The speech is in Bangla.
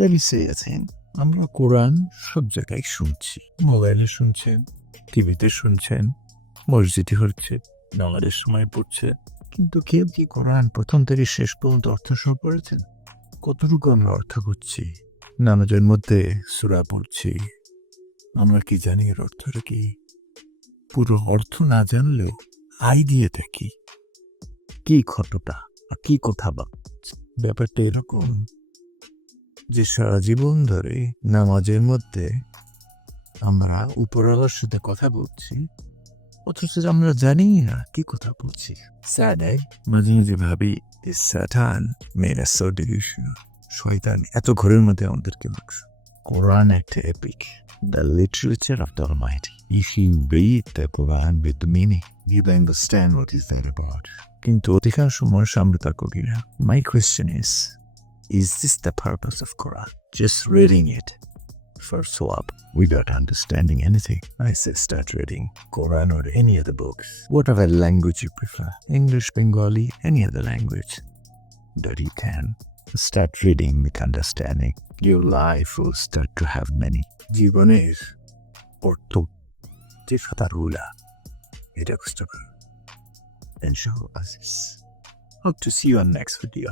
Let me say a thing. আমরা কোরআন সব জায়গায় শুনছি, মোবাইলে শুনছেন, টিভিতে শুনছেন, মসজিদে হচ্ছে, নামাজের সময় পড়ছে, কিন্তু কেউ কি কোরআন প্রথম থেকে শেষ পর্যন্ত অর্থ সহ পড়েছেন? কতটুকু আমরা অর্থ করছি? নামাজের মধ্যে সূরা পড়ছি, আমরা কি জানি এর অর্থটা কি? পুরো অর্থ না জানলেও আইডিয়া থাকি কি ঘটনা আর কি কথা বা ব্যাপারটা এরকম যে সারা জীবন ধরে নামাজের মধ্যে আমরা উপরওয়ালার সাথে কথা বলছি, অথচ আমরা জানি না কি কথা বলছি। মাঝে মাঝে ভাবি সাতান মেয়েরা সো ডিলিউশনাল, শয়তান এত ঘরের মধ্যে আমাদেরকে রাখছে। কোরআন একটা epic, the literature of the Almighty. If you read the Quran with the meaning, you will understand what is that about. কিন্তু অধিকাংশ মানুষ আমরা তা করি না। My question is this the purpose of Quran? Just reading it for swap without understanding anything? I say start reading Quran or any other books, whatever language you prefer, English, Bengali, any other language that you can. Start reading with understanding. Your life will start to have many. জীবনের অর্থ যে ফাতারুলা এটা বুঝতে পারো। Inshallah. Hope to see you on next video.